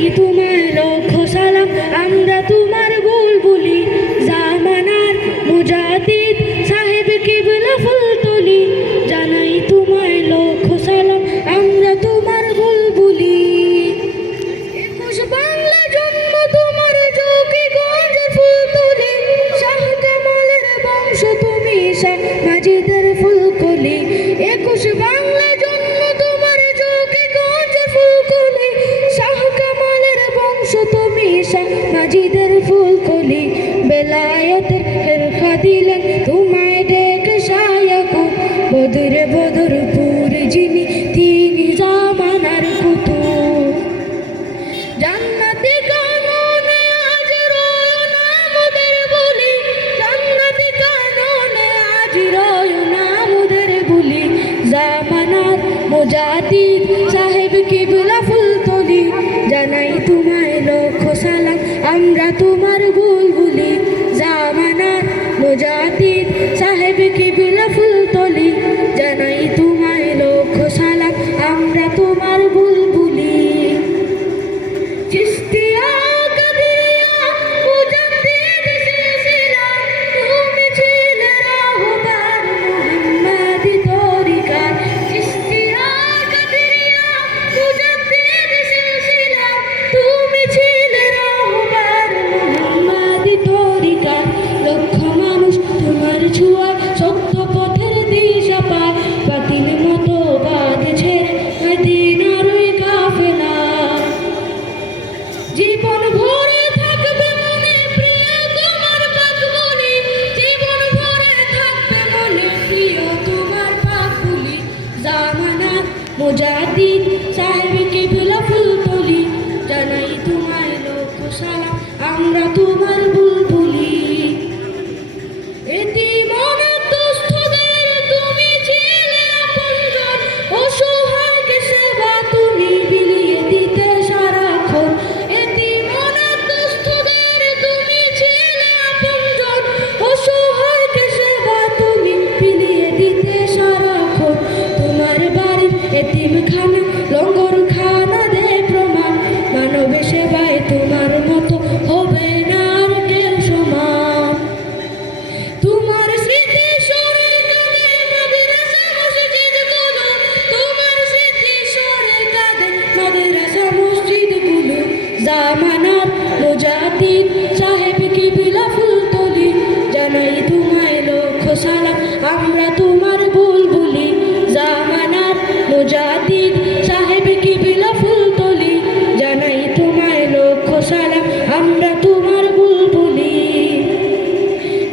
জানাই তোমায় লক্ষ সালাম, আমরা তোমার বুলবুলি জামানার মুজাদ্দিদ সাহেব কিবলা ফুলতলি। জানাই তোমায় লক্ষ সালাম, আমরা তোমার বুলবুলি। 21 বাংলা জন্ম তোমার জকিগঞ্জের ফুলতলি, শাহ কামালের বংশ তুমি, শাহ মাজিদের ফুলকলি। 21 বাংলা জন্ম তোমার জকিগঞ্জের ফুলকলি, শাহ কামালের বংশ তুমি, শাহ মাজিদের ফুলকলি। বেলায়েতের খেরখা দিলেন তোমায় ডেকে শায়াকুব, বদরে বদরপুর যিনি তিনি জামানার কুতুব। জান্নাতি কাননে আজ রয় না মোদের বলি, জান্নাতি কাননে আজ রয় না মোদের বলি। জামানার মুজাদ্দিদ সাহেব কিবলা ফুলতলি, জানাই তোমায় লক্ষ সালাম, আমরা তোমার বুলবুলি। জামানার মুজাদ্দিদ সাহেব কিবলা ফুলতলি, জানাই তোমায় লক্ষ সালাম, আমরা তোমার বুলবুলি। চিশতিয়া কাদিরিয়া মুজাদ্দিদ সিলসিলা, তুমি ছিলে রাহবার মুহাম্মাদি তরিকার। চিশতিয়া কাদিরিয়া মুজাদ্দিদ সিলসিলা, তুমি ছিলে রাহবার মুহাম্মাদি তরিকার। লক্ষ মানুষ তোমার ছোঁয়ায় সত্য পথের দিশা পায়, বাতিল মতবাদ ছেড়ে মদিনার ওই কাফেলা। জীবন ভরে থাকবে মনে প্রিয় তোমার পাকবুলি, জীবন ভরে থাকবে মনে প্রিয় তোমার পাকবুলি। জামানার মুজাদ্দিদ সাহেব কিবলা ফুলতলি, জানাই তোমায় লক্ষ সালাম, আমরা তোমার বুলবুলি। এতিম অনাথ-দুস্থদের তুমি ছিলে আপনজন, অসহায়কে সেবা তুমি বিলিয়ে দিতে সারাক্ষণ। এতিম অনাথ-দুস্থদের তুমি ছিলে আপনজন, অসহায়কে সেবা তুমি বিলিয়ে দিতে সারাক্ষণ। তোমার বাড়ির এতিমখানা লঙ্গরখানা দেয় প্রমাণ, মানবের সেবায় তোমার মতো হবে না আর কেউ সমান। তোমার স্মৃতি সরে কাঁদে মাদ্রাসা মসজিদগুলো, তোমার স্মৃতি সরে কাঁদে মাদ্রাসা মসজিদগুলো। জামানার মুজাদ্দিদ সাহেব কিবলা ফুলতলি, জানাই তোমায় লক্ষ সালাম, আমরা তোমার বুলবুলি। জামানার মুজাদ্দিদ সাহেব কিবলা ফুলতলি, জানাই তোমায় লক্ষ সালাম, আমরা তোমার বুলবুলি।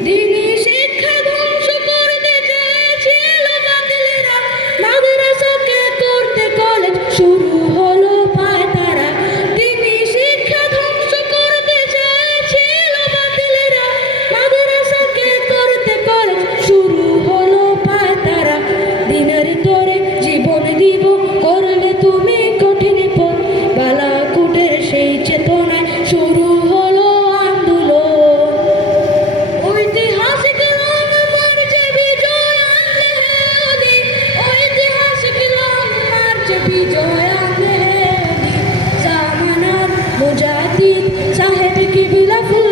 দ্বীনি শিক্ষা ধ্বংস করতে চেয়েছিল বাতিলেরা, মাদ্রাসাকে করতে কলেজ শুরু হলো পায়তারা। দ্বীনি শিক্ষা ধ্বংস করতে চেয়েছিল বাতিলেরা, মাদ্রাসাকে করতে কলেজ শুরু হলো পায়তারা। দিনের তোরে জীবন দিব করলে তুমি কঠিন পথ, বালাকুটের সেই চেতনায় শুরু হলো আন্দোলন। ঐতিহাসিক লং মার্চে বিজয় আনলে হে অলি, ঐতিহাসিক লং মার্চে বিজয় আনলে হে অলি। জামানার মুজাদ্দিদ সাহেব কিবলা ফুল